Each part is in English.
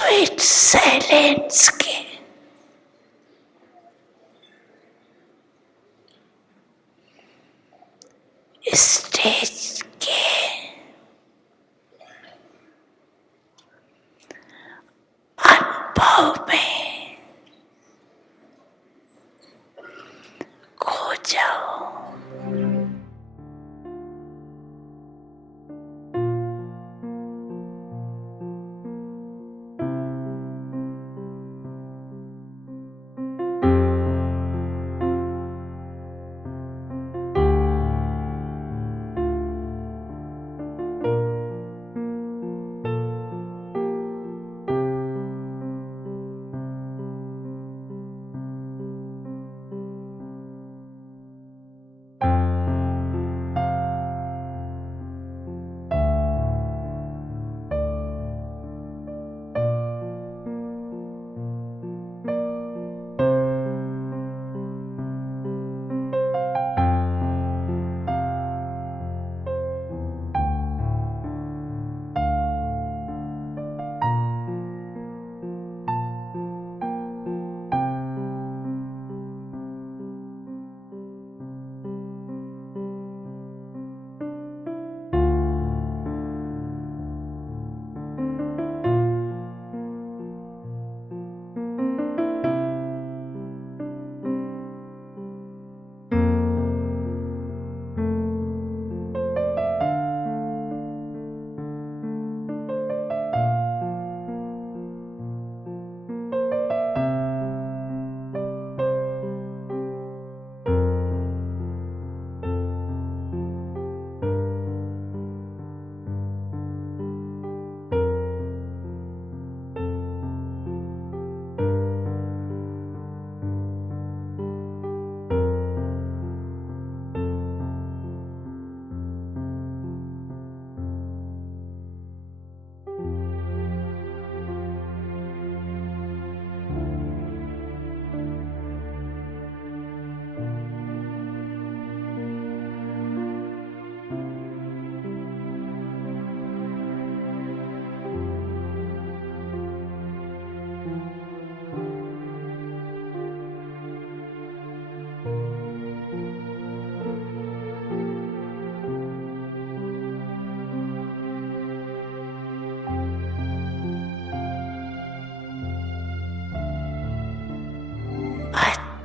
sweet Zelensky.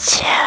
Здравствуйте!